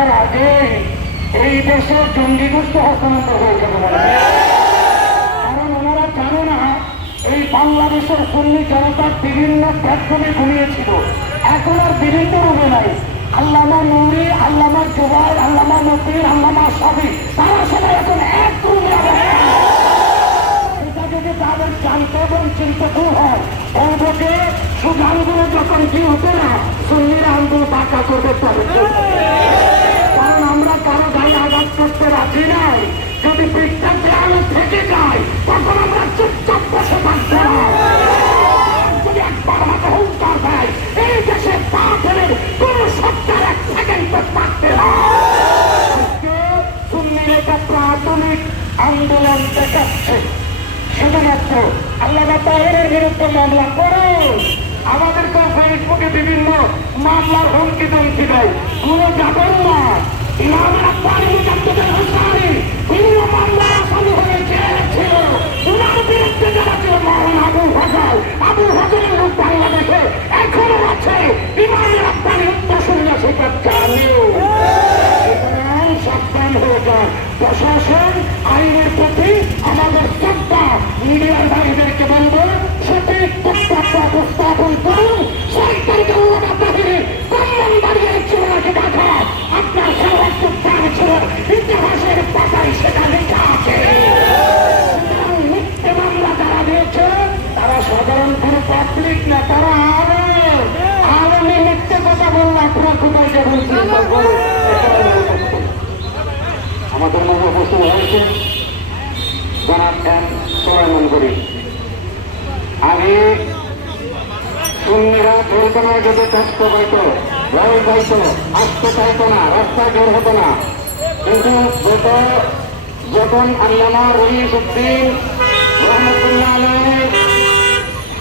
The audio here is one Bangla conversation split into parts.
আসার আগে এই দেশের জঙ্গিগোষ্ঠী হস্তান্তর হয়ে যাবে বলে, কারণ ওনারা জানে না এই বাংলাদেশের সুন্নি জনতার বিভিন্ন প্ল্যাটফর্মে ঘুমিয়েছিল, এখন আর বিভিন্ন রূপে নাই। আল্লামা নুরি, আল্লামা জুবাইর, আল্লামা নকির, আল্লামা সাবি, তারা সবাই এখন এক রুমে এটা যদি তাদের জানতে এবং চিন্তা দূর হয়, অন্তকে সুধানগুলো যখন কি হতো না, সুন্নিরা আন্দোলন বাঁকা করবে তবে, কারণ আমরা কারো গায়ে আঘাত করতে রাজি নাই। যদি পিঠটা দেয়ালে থেকে যায় তখন আমরা চুপচাপ বসে থাকবো না। যদি একবার আমাকে হুঙ্কার দেয় এই দেশে পা ফেলে কোন সরকার এক সেকেন্ড থাকতে না। সুন্নির একটা প্রাথমিক আন্দোলন দেখাচ্ছে, শুধুমাত্র আল্লামা তাহেরের বিরুদ্ধে মামলা করুন। আমাদেরকে ফেসবুকে বিভিন্ন মামলার হুমকি ধমকি দেয়, কোনো যাবেন না। ইমাম রাব্বানী মুজাদ্দিদুল হুসাইনি ভিন্ন মামলা আসামি হয়ে জেলে ছিল, ওনার বিরুদ্ধে যারা ছিল মাওলানা আবু ফজলের লোক বাংলাদেশে এখনো আছে। ইমাম রাব্বানী উত্তরসূরিরা সেটা জানেও। সুতরাং সাবধান হয়ে যান। প্রশাসন আইনের প্রতি আমাদের শ্রদ্ধা। মিডিয়ার ভাইদেরকে বলবো সঠিক বক্তব্য উপস্থাপন করুন। সরকারকে ওরা বাহিনী কম্বল বাড়িয়ে চোরাকে দেখা আপনার সর্বোচ্চ প্রাণ ছিল ইতিহাসের পাতায় সেটা লেখা আছে। মিথ্যে মামলা যারা দিয়েছে তারা সাধারণ কোনো পাবলিক না, তারা আওয়ামী মিথ্যে কথা বললে আপনার কোথায় যাবেন চিন্তা করুন। আমাদের মধ্যে উপস্থিত হয়েছে জনাব এম সুলাইমান গরীব। আগে সুন্নিরা পরিকল্পনায় যদি কষ্ট পাইত, ভয় পাইত, আসতে চাইত না, রাস্তায় বের হতো না। কিন্তু যখন আল্লামা রহিমউদ্দিন রহমতুল্লাহ আলাইহি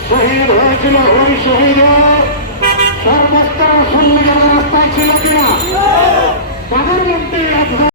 শহীদ হয়েছিল, ওই শহীদে সর্বস্তর সুন্নিরা রাস্তায় ছিল কিনা, তাদের মধ্যে